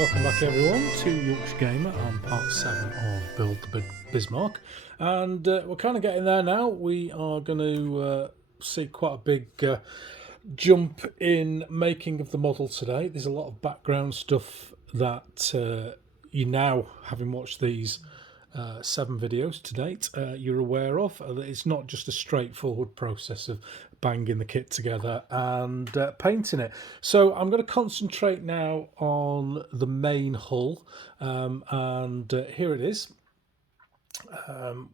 Welcome back everyone to Yarkshire Gamer and part 7 of Build the Bismarck, and we're kind of getting there now. We are going to see quite a big jump in making of the model today. There's a lot of background stuff that you now, having watched these 7 videos to date, you're aware of. It's not just a straightforward process of banging the kit together and painting it. So I'm going to concentrate now on the main hull, and here it is.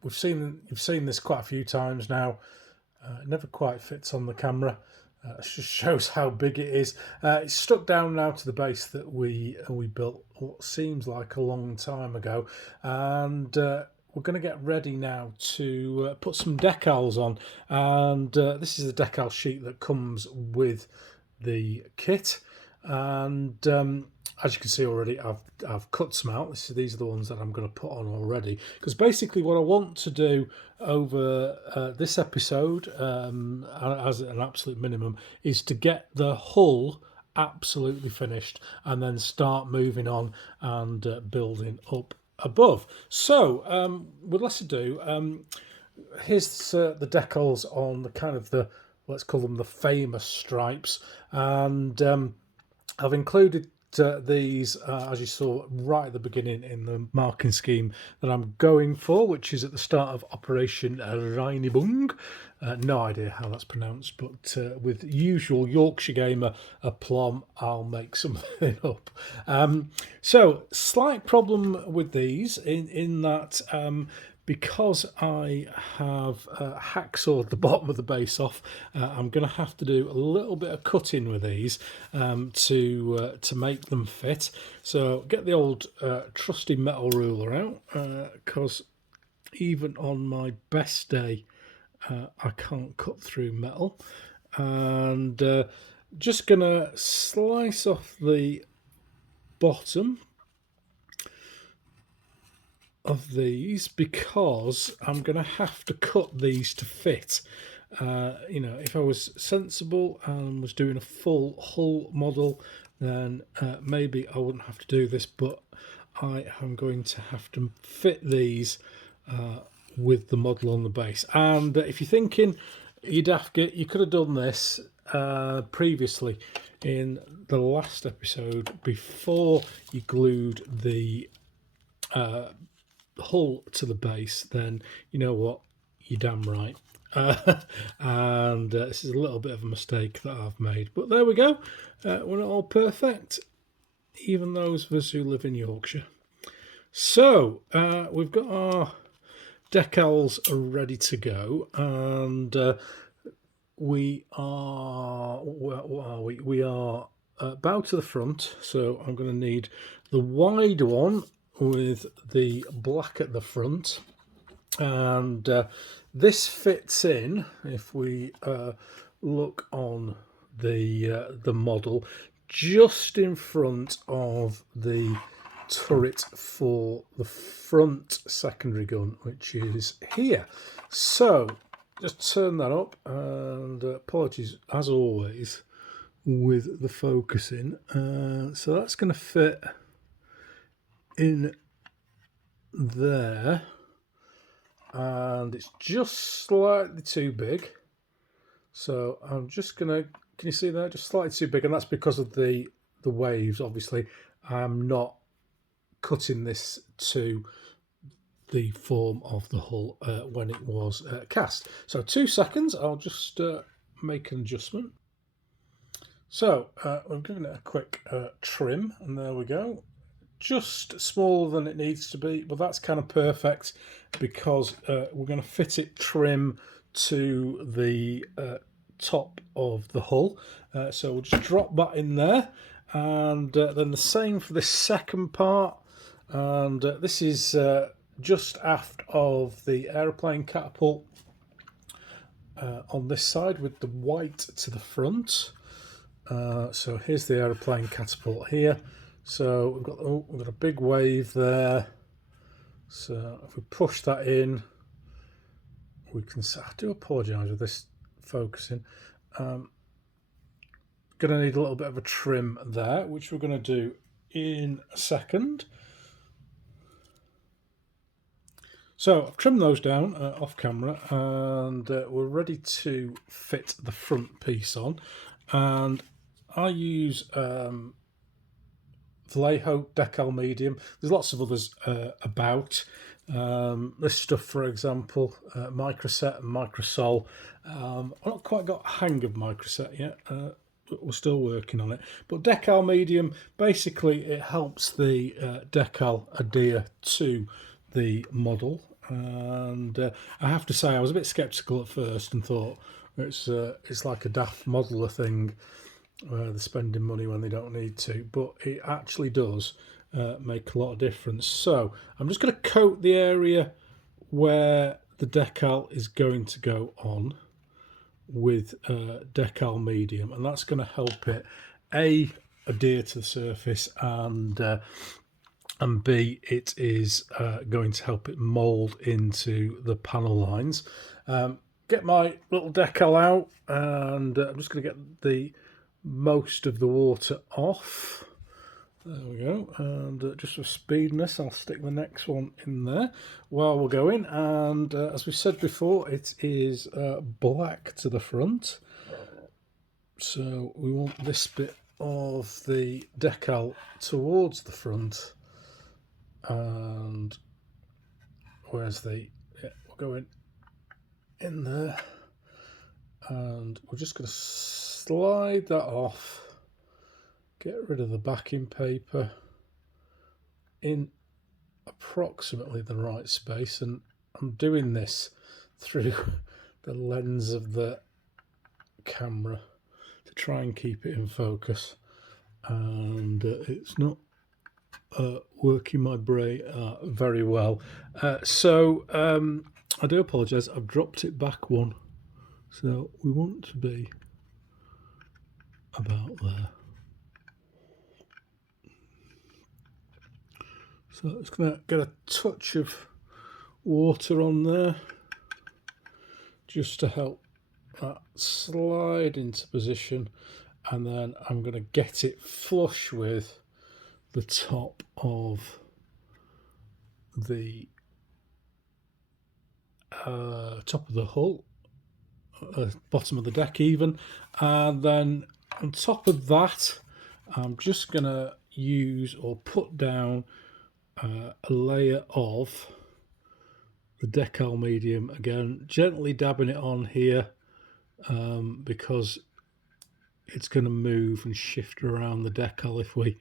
You've seen this quite a few times now. It never quite fits on the camera. It just shows how big it is. It's stuck down now to the base that we built what seems like a long time ago, and we're going to get ready now to put some decals on. And this is the decal sheet that comes with the kit, and as you can see already, I've cut some out. These are the ones that I'm going to put on already, because basically what I want to do over this episode, as an absolute minimum, is to get the hull absolutely finished and then start moving on and building up above. So with less ado, here's the decals on the kind of the, let's call them the famous stripes, and I've included these, as you saw right at the beginning, in the marking scheme that I'm going for, which is at the start of Operation Reinebung. No idea how that's pronounced, but with usual Yorkshire Gamer aplomb, I'll make something up. So, slight problem with these in that because I have hacksawed the bottom of the base off, I'm going to have to do a little bit of cutting with these to make them fit. So get the old trusty metal ruler out, because even on my best day, I can't cut through metal. And just going to slice off the bottom of these, because I'm going to have to cut these to fit. You know, if I was sensible and was doing a full hull model, then maybe I wouldn't have to do this, but I am going to have to fit these with the model on the base. And if you're thinking you could have done this previously in the last episode before you glued the hull to the base, then you know what, you're damn right. And this is a little bit of a mistake that I've made, but there we go. We're not all perfect, even those of us who live in Yorkshire. So we've got our decals ready to go, and we are bow to the front. So I'm going to need the wide one with the black at the front, and this fits in, if we look on the model, just in front of the turret for the front secondary gun, which is here. So just turn that up, and apologies as always with the focusing. So that's going to fit in there, and it's just slightly too big. So I'm just gonna, can you see that? Just slightly too big, and that's because of the waves. Obviously, I'm not cutting this to the form of the hull when it was cast. So 2 seconds, I'll just make an adjustment. So I'm giving it a quick trim, and there we go. Just smaller than it needs to be, but that's kind of perfect, because we're going to fit it trim to the top of the hull. So we'll just drop that in there, and then the same for this second part. And this is just aft of the aeroplane catapult on this side, with the white to the front. So here's the aeroplane catapult here. So we've got a big wave there. So if we push that in, we can. I do apologise with this focusing. Going to need a little bit of a trim there, which we're going to do in a second. So I've trimmed those down off camera, and we're ready to fit the front piece on. And I use Vallejo Decal Medium. There's lots of others about. This stuff, for example, Microset and Microsol. I've not quite got a hang of Microset yet. We're still working on it. But Decal Medium, basically it helps the decal adhere to the model. And I have to say I was a bit sceptical at first and thought it's like a daft modeler thing. They're spending money when they don't need to, but it actually does make a lot of difference. So I'm just going to coat the area where the decal is going to go on with decal medium, and that's going to help it adhere to the surface, and B, it is going to help it mould into the panel lines. Get my little decal out, and I'm just going to get the most of the water off. There we go. And just for speediness, I'll stick the next one in there while we're going. And as we said before, it is black to the front. So we want this bit of the decal towards the front. And where's the... Yeah, we're going in there. And we're just going to slide that off. Get rid of the backing paper in approximately the right space, and I'm doing this through the lens of the camera to try and keep it in focus, and it's not working my brain very well. So I do apologise, I've dropped it back one, so we want to be about there. So it's going to get a touch of water on there just to help that slide into position, and then I'm going to get it flush with the top of the hull, bottom of the deck even, and then on top of that I'm just going to use or put down a layer of the decal medium, again gently dabbing it on here because it's going to move and shift around the decal if we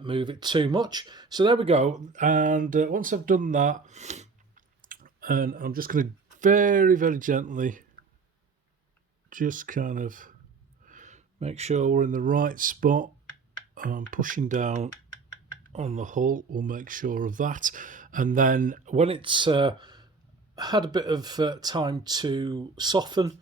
move it too much. So there we go, and once I've done that, and I'm just going to very, very gently just kind of make sure we're in the right spot. I'm pushing down on the hull, we'll make sure of that, and then when it's had a bit of time to soften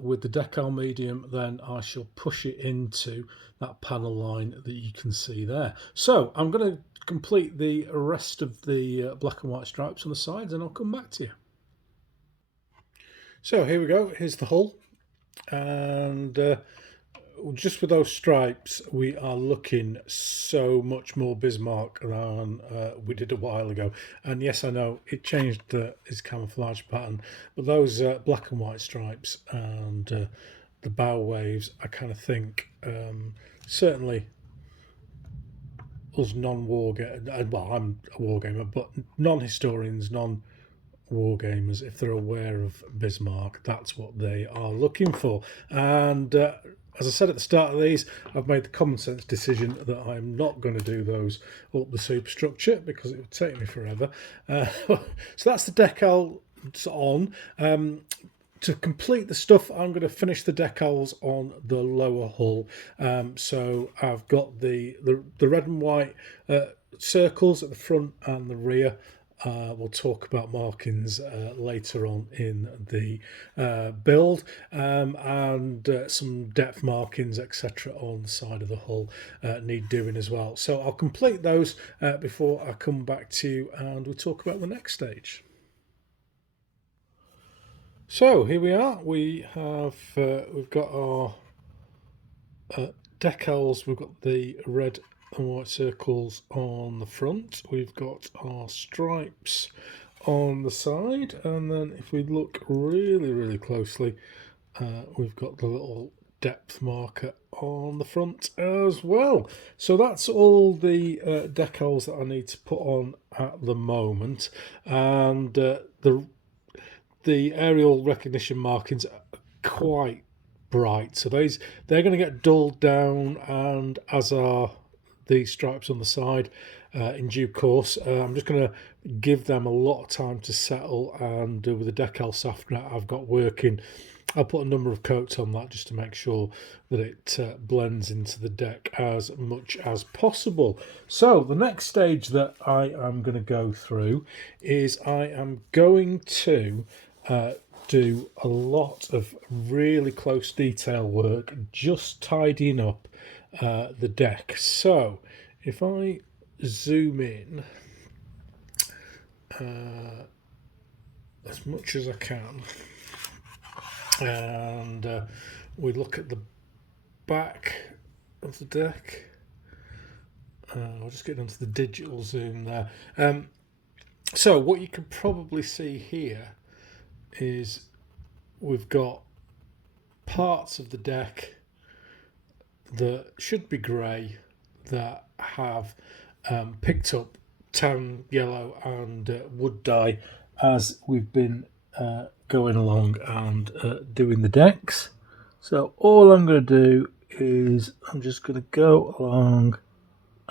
with the decal medium, then I shall push it into that panel line that you can see there. So I'm going to complete the rest of the black and white stripes on the sides, and I'll come back to you. So here we go, here's the hull, and just with those stripes we are looking so much more Bismarck than we did a while ago. And yes, I know it changed its camouflage pattern, but those black and white stripes and the bow waves, I kind of think certainly us non-wargamers, well, I'm a wargamer, but non-historians, non-wargamers, if they're aware of Bismarck, that's what they are looking for. And as I said at the start of these, I've made the common sense decision that I'm not going to do those up the superstructure because it would take me forever. So that's the decal on. To complete the stuff, I'm going to finish the decals on the lower hull. So I've got the red and white circles at the front and the rear. We'll talk about markings later on in the build, and some depth markings, etc. on the side of the hull need doing as well. So I'll complete those before I come back to you and we'll talk about the next stage. So here we are. We have we've got our decals. We've got the red and white circles on the front. We've got our stripes on the side, and then if we look really closely, we've got the little depth marker on the front as well. So that's all the decals that I need to put on at the moment, and the aerial recognition markings are quite bright, so they're going to get dulled down, and as are the stripes on the side in due course. I'm just going to give them a lot of time to settle, and with the decal softener I've got working, I'll put a number of coats on that just to make sure that it blends into the deck as much as possible. So the next stage that I am going to go through is I am going to do a lot of really close detail work, just tidying up the deck. So if I zoom in as much as I can, and we look at the back of the deck, I'll just get onto the digital zoom there. So what you can probably see here is we've got parts of the deck that should be grey that have picked up tan, yellow and wood dye as we've been going along and doing the decks. So all I'm going to do is I'm just going to go along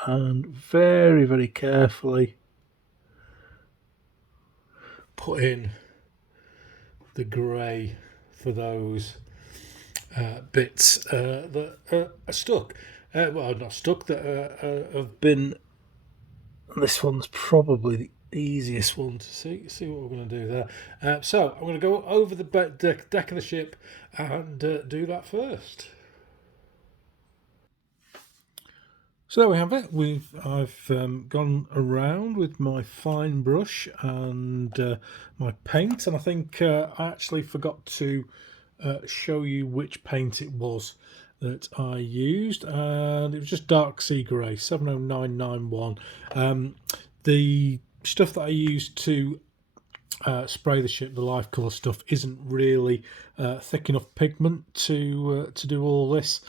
and very carefully put in the grey for those bits that are stuck. Well, not stuck, that have been. This one's probably the easiest one to see. See what we're going to do there. So I'm going to go over the deck of the ship and do that first. So there we have it. I've gone around with my fine brush and my paint, and I think I actually forgot to show you which paint it was that I used, and it was just dark sea grey 70991. The stuff that I used to spray the ship, the life colour stuff, isn't really thick enough pigment to do all this.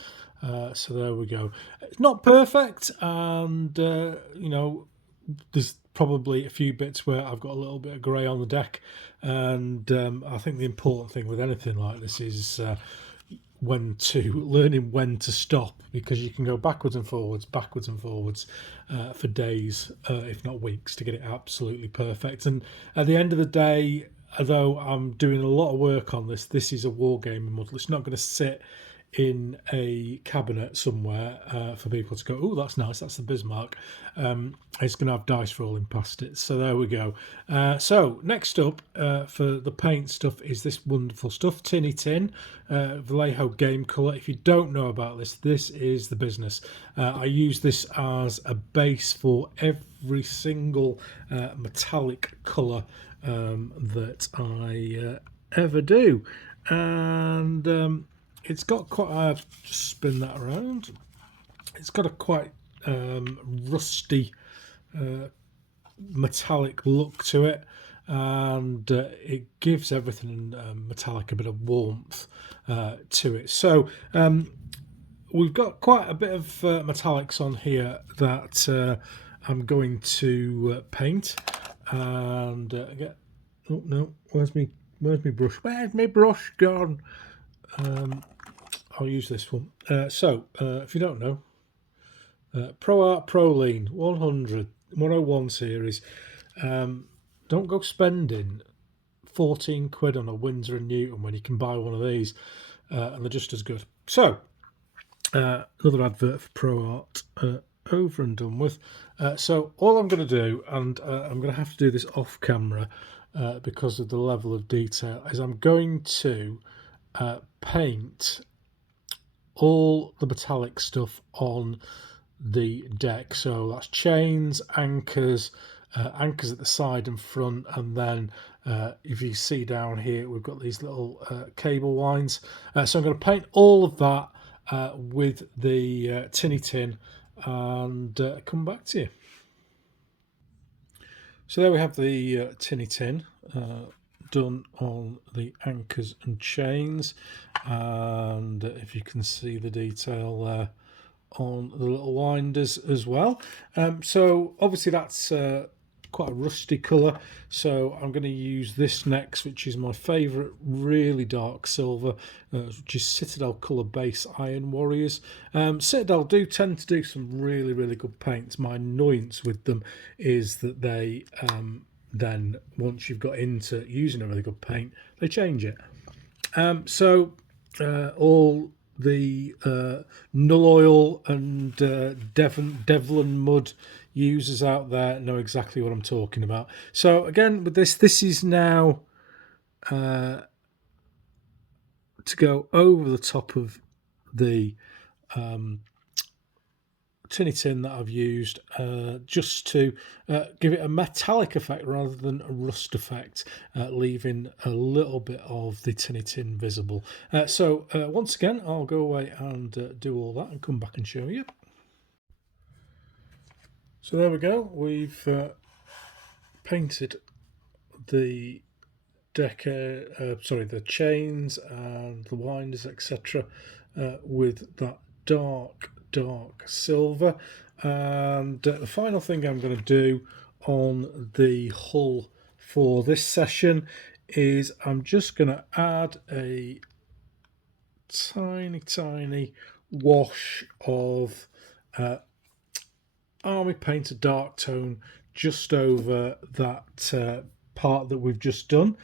So there we go. It's not perfect, and you know, there's probably a few bits where I've got a little bit of grey on the deck, and I think the important thing with anything like this is learning when to stop, because you can go backwards and forwards for days, if not weeks, to get it absolutely perfect. And at the end of the day, although I'm doing a lot of work on this, this is a wargaming model. It's not going to sit in a cabinet somewhere for people to go, oh, that's nice, that's the Bismarck. It's going to have dice rolling past it. So there we go. So next up for the paint stuff is this wonderful stuff, Tinny Tin, Vallejo Game Colour. If you don't know about this, this is the business. I use this as a base for every single metallic colour that I ever do. And it's got quite, I'll just spin that around. It's got a quite rusty metallic look to it, and it gives everything metallic a bit of warmth to it. So we've got quite a bit of metallics on here that I'm going to paint, and get. Oh no, where's me brush? Where's my brush gone? I'll use this one. So if you don't know, Pro Art Proline 101 series. Don't go spending 14 quid on a Winsor & Newton when you can buy one of these, and they're just as good. So another advert for Pro Art over and done with. So all I'm going to do, and I'm going to have to do this off camera because of the level of detail, is I'm going to paint all the metallic stuff on the deck. So that's chains, anchors at the side and front, and then if you see down here, we've got these little cable winds. So I'm going to paint all of that with the Tinny Tin and come back to you. So there we have the tinny tin done on the anchors and chains, and if you can see the detail there on the little winders as well. So obviously that's quite a rusty colour, so I'm going to use this next, which is my favourite really dark silver, which is Citadel colour base Iron Warriors. Citadel do tend to do some really good paints. My annoyance with them is that they then once you've got into using a really good paint, they change it. So all the null oil and Devlin mud users out there know exactly what I'm talking about. So again, with this is now to go over the top of the tinny tin that I've used, just to give it a metallic effect rather than a rust effect, leaving a little bit of the tinny tin visible. So once again, I'll go away and do all that and come back and show you. So there we go, we've painted the the chains and the winders, etc., with that dark silver. And the final thing I'm going to do on the hull for this session is I'm just going to add a tiny wash of Army Painter Dark Tone just over that part that we've just done.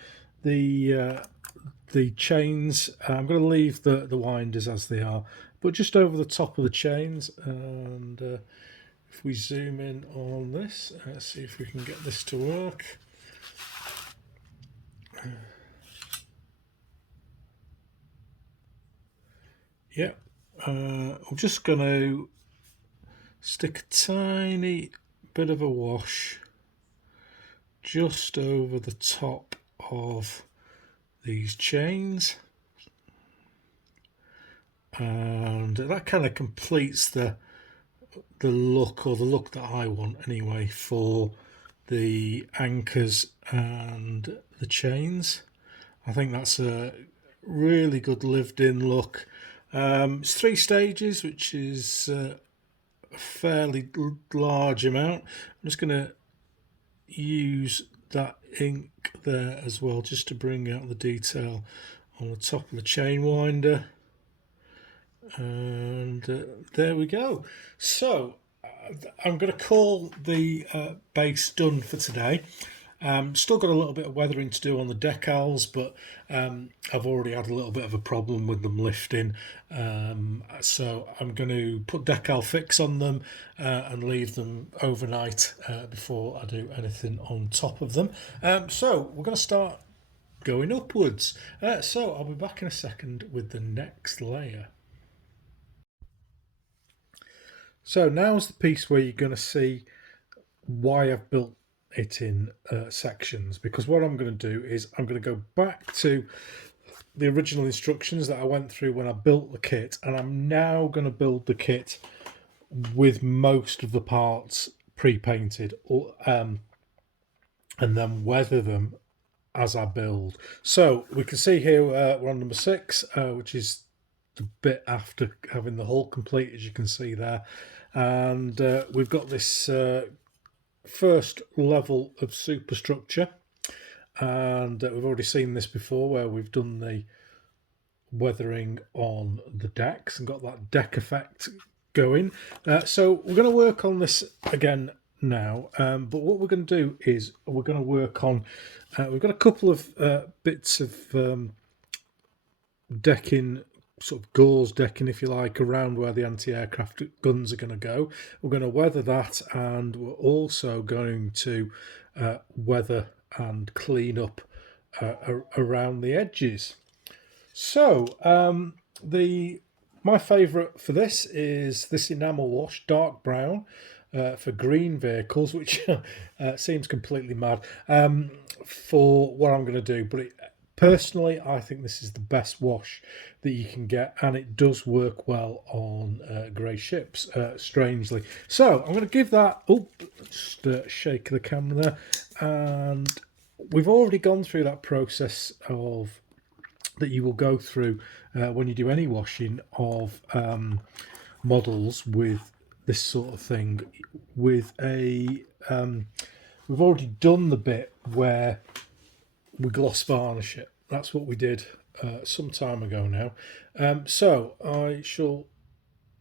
The chains, I'm going to leave the winders as they are, but just over the top of the chains. And if we zoom in on this, let's see if we can get this to work. Yeah, I'm just going to stick a tiny bit of a wash just over the top of these chains, and that kind of completes the look, or the look that I want anyway, for the anchors and the chains. I think that's a really good lived in look. It's 3 stages, which is a fairly large amount. I'm just going to use that ink there as well, just to bring out the detail on the top of the chain winder. And there we go. So I'm going to call the base done for today. Still got a little bit of weathering to do on the decals, but I've already had a little bit of a problem with them lifting, so I'm going to put decal fix on them and leave them overnight before I do anything on top of them. So we're going to start going upwards. So I'll be back in a second with the next layer. So now's the piece where you're going to see why I've built it in sections, because what I'm going to do is I'm going to go back to the original instructions that I went through when I built the kit, and I'm now going to build the kit with most of the parts pre-painted, and then weather them as I build. So we can see here we're on number 6, which is the bit after having the hull complete, as you can see there, and we've got this first level of superstructure, and we've already seen this before where we've done the weathering on the decks and got that deck effect going. So we're going to work on this again now, but what we're going to do is we're going to work on we've got a couple of bits of decking, sort of gauze decking if you like, around where the anti-aircraft guns are going to go. We're going to weather that, and we're also going to weather and clean up around the edges. So my favourite for this is this enamel wash, dark brown, for green vehicles, which seems completely mad for what I'm going to do, but it Personally, I think this is the best wash that you can get, and it does work well on grey ships, strangely. So I'm going to give that, just shake the camera there, and we've already gone through that process of that you will go through when you do any washing of models with this sort of thing. With a, we've already done the bit where we gloss varnish it. That's what we did some time ago now. So I shall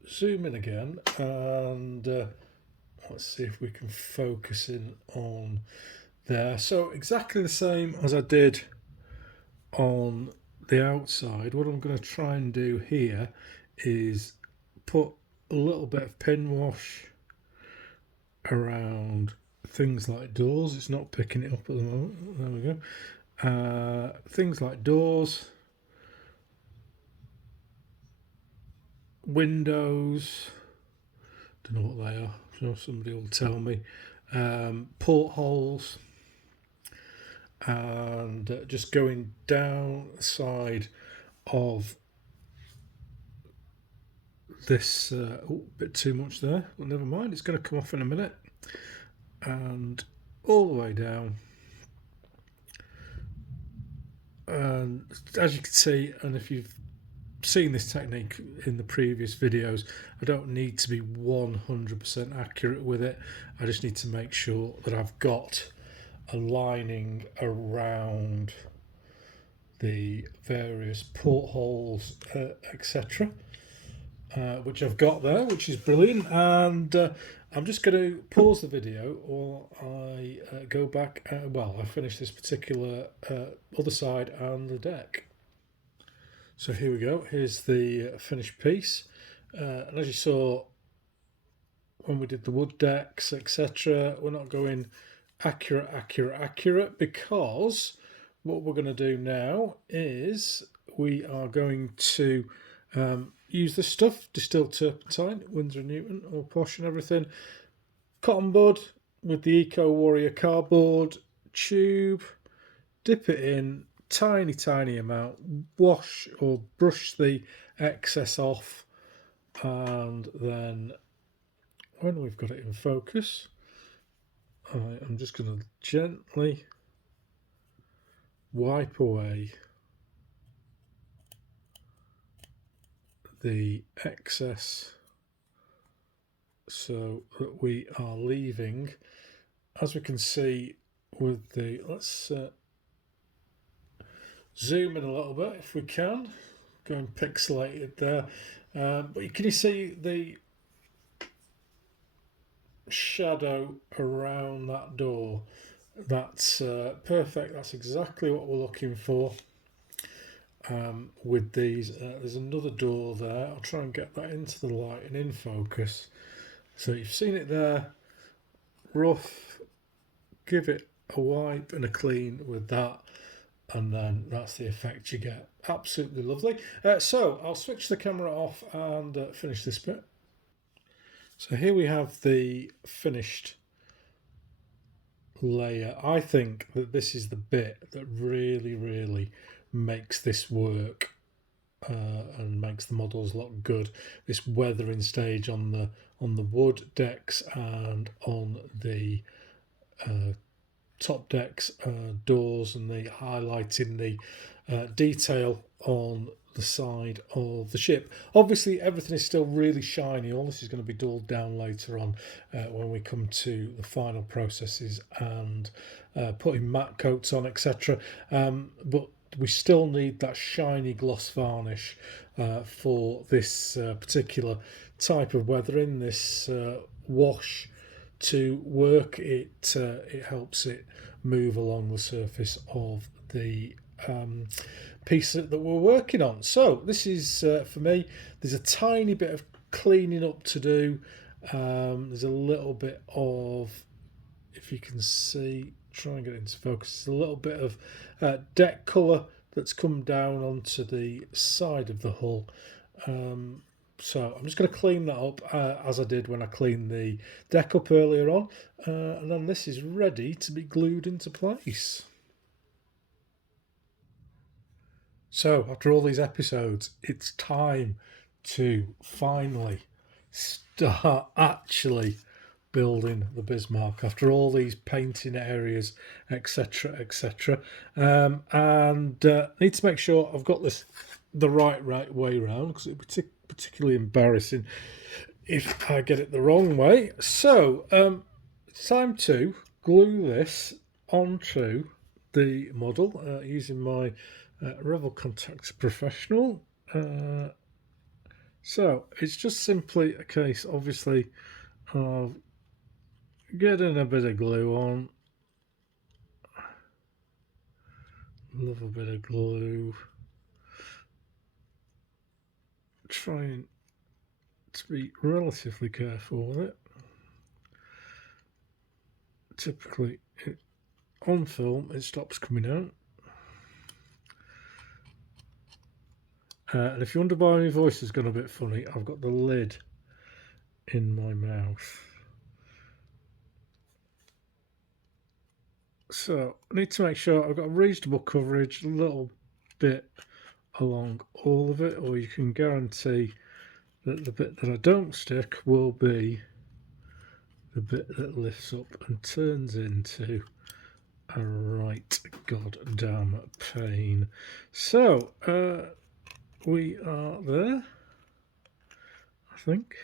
zoom in again and let's see if we can focus in on there. So exactly the same as I did on the outside. What I'm going to try and do here is put a little bit of pin wash around things like doors. It's not picking it up at the moment. There we go. Things like doors, windows, don't know what they are, so somebody will tell me, portholes, and just going down the side of this, a bit too much there, well, never mind, it's going to come off in a minute, and all the way down. And as you can see, and if you've seen this technique in the previous videos, I don't need to be 100% accurate with it. I just need to make sure that I've got a lining around the various portholes, etc., which I've got there, which is brilliant. And I'm just going to pause the video while I go back. I finish this particular other side and the deck. So here we go. Here's the finished piece. And as you saw when we did the wood decks, etc., we're not going accurate, because what we're going to do now is we are going to use this stuff, distilled turpentine, Winsor & Newton, all posh and everything, cotton bud with the Eco Warrior cardboard tube, dip it in, tiny amount, wash or brush the excess off, and then when we've got it in focus, I'm just going to gently wipe away the excess so that we are leaving, as we can see with the, let's zoom in a little bit if we can, going pixelated there, but can you see the shadow around that door? That's perfect. That's exactly what we're looking for with these. There's another door there. I'll try and get that into the light and in focus. So you've seen it there, rough, give it a wipe and a clean with that, and then that's the effect you get. Absolutely lovely. So I'll switch the camera off and finish this bit. So here we have the finished layer. I think that this is the bit that really makes this work and makes the models look good. This weathering stage on the wood decks and on the top decks, doors, and the highlighting the detail on the side of the ship. Obviously everything is still really shiny. All this is going to be dulled down later on when we come to the final processes and putting matte coats on, etc. But we still need that shiny gloss varnish for this particular type of weathering, this wash to work. It helps it move along the surface of the piece that we're working on. So this is for me, there's a tiny bit of cleaning up to do. There's a little bit of, if you can see, try and get it into focus, a little bit of deck colour that's come down onto the side of the hull. So I'm just going to clean that up as I did when I cleaned the deck up earlier on, and then this is ready to be glued into place. So, after all these episodes, it's time to finally start actually building the Bismarck after all these painting areas, etc., etc. And need to make sure I've got this the right way round because it'd be particularly embarrassing if I get it the wrong way. So, it's time to glue this onto the model using my Revel Contacts Professional. So it's just simply a case, obviously, of getting a bit of glue on. Love a bit of glue. Trying to be relatively careful with it. Typically, on film, it stops coming out. And if you wonder why my voice has gone a bit funny, I've got the lid in my mouth. So I need to make sure I've got reasonable coverage, a little bit along all of it, or you can guarantee that the bit that I don't stick will be the bit that lifts up and turns into a right goddamn pain. So we are there, I think.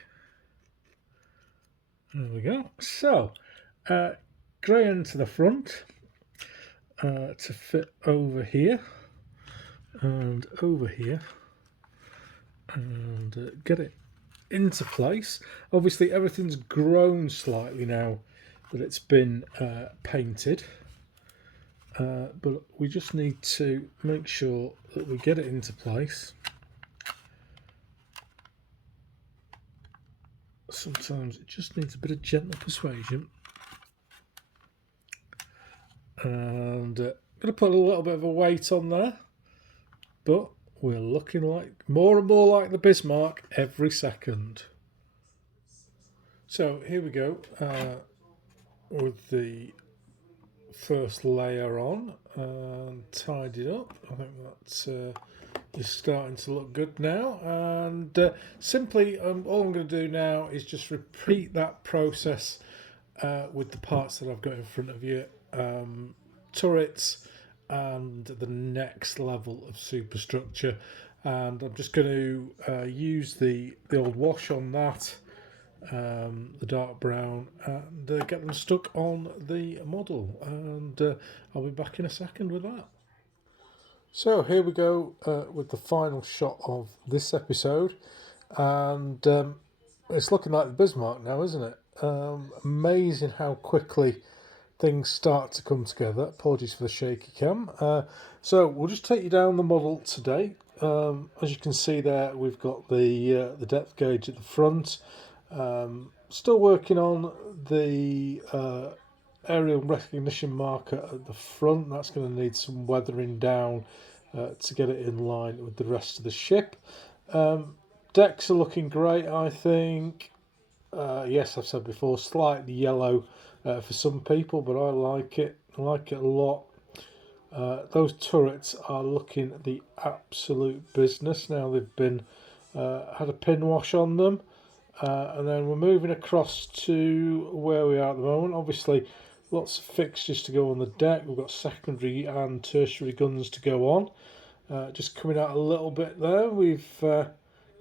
There we go. So grey end to the front to fit over here and over here, and get it into place. Obviously everything's grown slightly now that it's been painted, but we just need to make sure that we get it into place. Sometimes it just needs a bit of gentle persuasion, and I'm going to put a little bit of a weight on there, but we're looking like more and more like the Bismarck every second. So here we go with the first layer on and tied it up. I think that's is starting to look good now, and simply all I'm going to do now is just repeat that process with the parts that I've got in front of you, turrets and the next level of superstructure, and I'm just going to use the old wash on that, the dark brown, and get them stuck on the model, and I'll be back in a second with that. So here we go with the final shot of this episode, and it's looking like the Bismarck now, isn't it? Amazing how quickly things start to come together. Apologies for the shaky cam. So we'll just take you down the model today. As you can see there, we've got the depth gauge at the front. Still working on the aerial recognition marker at the front. That's going to need some weathering down to get it in line with the rest of the ship. Decks are looking great, I think. Yes, I've said before, slightly yellow for some people, but I like it. I like it a lot. Those turrets are looking the absolute business. Now they've been had a pin wash on them. And then we're moving across to where we are at the moment. Obviously, lots of fixtures to go on the deck. We've got secondary and tertiary guns to go on. Just coming out a little bit there, we've got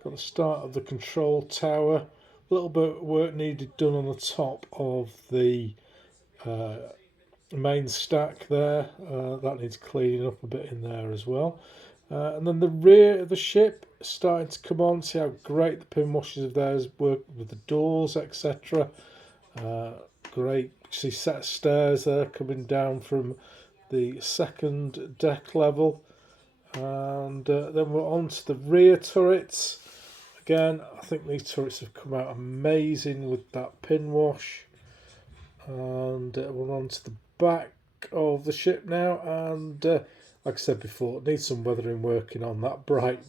the start of the control tower. A little bit of work needed done on the top of the main stack there. That needs cleaning up a bit in there as well. And then the rear of the ship starting to come on. See how great the pin washers of theirs work with the doors, etc. Great. See set of stairs there coming down from the second deck level. And then we're on to the rear turrets. Again, I think these turrets have come out amazing with that pin wash. And we're on to the back of the ship now, and like I said before, it needs some weathering working on that bright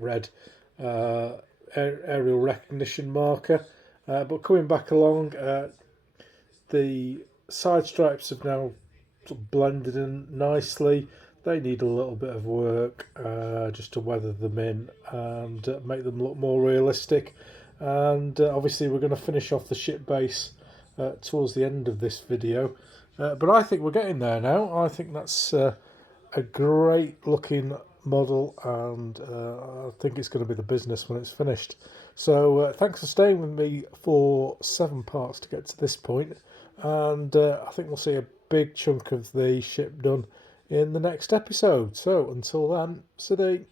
red aerial recognition marker. But coming back along, the side stripes have now sort of blended in nicely. they need a little bit of work just to weather them in and make them look more realistic. And obviously we're going to finish off the ship base towards the end of this video. But I think we're getting there now. I think that's a great looking model, and I think it's going to be the business when it's finished. So thanks for staying with me for 7 parts to get to this point, and I think we'll see a big chunk of the ship done in the next episode. So until then, Sithee.